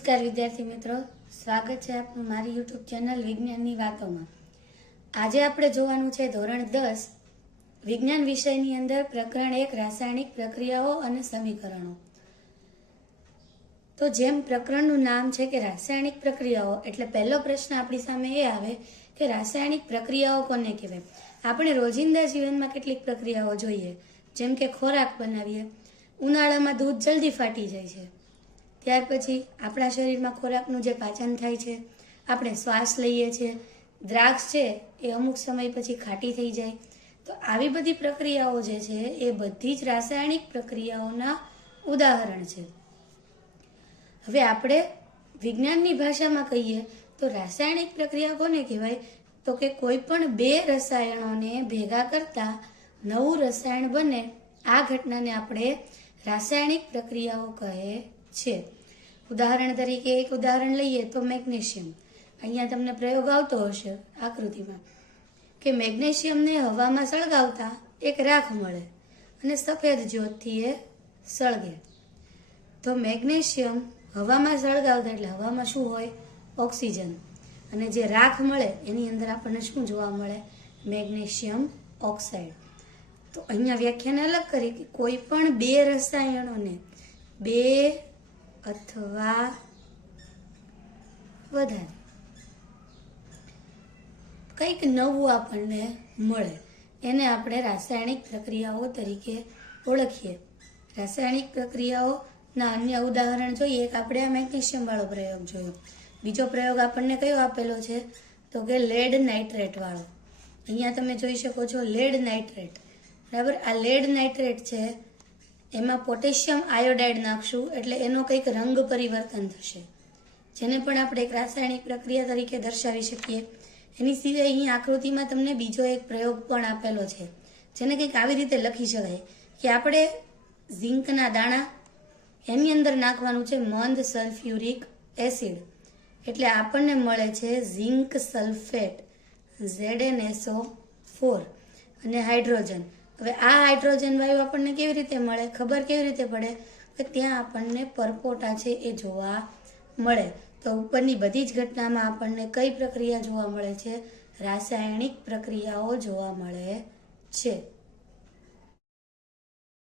નમસ્કાર વિદ્યાર્થી મિત્રો, સ્વાગત છે આપનું મારી યુટ્યુબ ચેનલ વિજ્ઞાનની વાતોમાં। આજે આપણે જોવાનું છે ધોરણ 10 વિજ્ઞાન વિષયની અંદર પ્રકરણ 1 રાસાયણિક પ્રક્રિયાઓ અને સમીકરણો। તો જેમ પ્રકરણનું નામ છે કે રાસાયણિક પ્રક્રિયાઓ, એટલે પહેલો પ્રશ્ન આપણી સામે એ આવે કે રાસાયણિક પ્રક્રિયાઓ કોને કહેવાય। આપણે રોજિંદા જીવનમાં કેટલીક પ્રક્રિયાઓ જોઈએ, જેમ કે ખોરાક બનાવીએ, ઉનાળામાં દૂધ જલ્દી ફાટી જાય છે, ત્યાર પછી આપણા શરીરમાં ખોરાકનું જે પાચન થાય છે, આપણે શ્વાસ લઈએ છીએ, દ્રાક્ષ છે એ અમુક સમય પછી ખાટી થઈ જાય। તો આવી બધી પ્રક્રિયાઓ જે છે એ બધી જ રાસાયણિક પ્રક્રિયાઓના ઉદાહરણ છે। હવે આપણે વિજ્ઞાનની ભાષામાં કહીએ તો રાસાયણિક પ્રક્રિયા કોને કહેવાય, તો કે કોઈ પણ બે રસાયણોને ભેગા કરતા નવું રસાયણ બને, આ ઘટનાને આપણે રાસાયણિક પ્રક્રિયાઓ કહે છે। ઉદાહરણ તરીકે એક ઉદાહરણ લઈએ તો મેગ્નેશિયમ। અહીંયા તમને પ્રયોગ આવતો હશે આકૃતિમાં કે મેગ્નેશિયમને હવામાં સળગાવતા એક રાખ મળે અને સફેદ જ્યોતથી એ સળગે। તો મેગ્નેશિયમ હવામાં સળગાવતા એટલે હવામાં શું હોય, ઓક્સિજન, અને જે રાખ મળે એની અંદર આપણને શું જોવા મળે, મેગ્નેશિયમ ઓક્સાઇડ। તો અહીંયા વ્યાખ્યાને અલગ કરી કે કોઈ પણ બે રસાયણોને બે અથવા વધારે કંઈક નવું આપણને મળે, એને આપણે રાસાયણિક પ્રક્રિયાઓ તરીકે ઓળખીએ। રાસાયણિક પ્રક્રિયાઓના અન્ય ઉદાહરણ જોઈએ કે આપણે આ મેગ્નેશિયમ વાળો પ્રયોગ જોયો। બીજો પ્રયોગ આપણને કયો આપેલો છે, તો કે લેડ નાઇટ્રેટ વાળો। અહીંયા તમે જોઈ શકો છો લેડ નાઇટ્રેટ, બરાબર। આ લેડ નાઇટ્રેટ છે એમાં પોટેશિયમ આયોડાઇડ નાખશું એટલે એનો કંઈક રંગ પરિવર્તન થશે, જેને પણ આપણે એક રાસાયણિક પ્રક્રિયા તરીકે દર્શાવી શકીએ। એની સિવાય અહીં આકૃતિમાં તમને બીજો એક પ્રયોગ પણ આપેલો છે, જેને કંઈક આવી રીતે લખી શકાય કે આપણે ઝીંકના દાણા એની અંદર નાખવાનું છે મંદ સલ્ફ્યુરિક એસિડ, એટલે આપણને મળે છે ઝીંક સલ્ફેટ ZnSO4 અને હાઇડ્રોજન। હવે આ હાઇડ્રોજન વાયુ આપણને કેવી રીતે મળે, ખબર કેવી રીતે પડે કે ત્યાં આપણને પરપોટા છે એ જોવા મળે। તો ઉપરની બધી જ ઘટનામાં આપણને કઈ પ્રક્રિયા જોવા મળે છે, રાસાયણિક પ્રક્રિયાઓ જોવા મળે છે।